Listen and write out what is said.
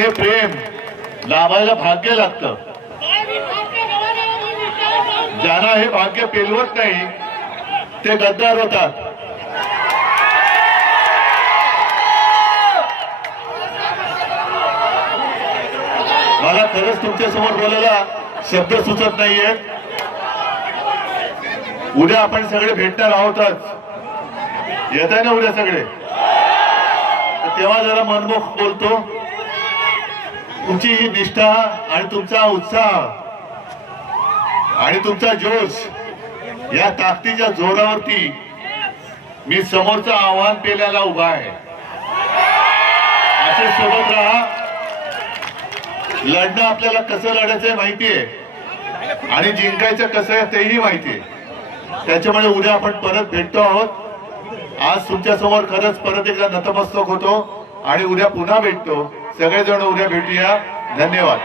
हे प्रेम लाभायला भाग्य लागतं. ज्यांना हे भाग्य पेलवत नाही ते गद्दार होतात. मला खरंच तुमच्या समोर बोलायला शब्द सुचत नाहीये. उद्या आपण सगळे भेटणार आहोतच. येत आहे ना उद्या सगळे? तेव्हा जरा मनमोख बोलतो. तुमची ही निष्ठा आणि तुमचा उत्साह आणि तुमचा जोश या ताकदीच्या जोरावरती मी समोरचं आव्हान पेल्याला उभा आहे. असे सोबत राहा. लढणं आपल्याला कसं लढायचंय माहितीये आणि जिंकायचं कसं आहे तेही माहितीये. त्याच्यामुळे उद्या आपण परत भेटतो आहोत. आज तुमच्या समोर खरंच परत एकदा नतमस्तक होतो आणि उद्या पुन्हा भेटतो. सगळेजण उद्या भेटूया. धन्यवाद.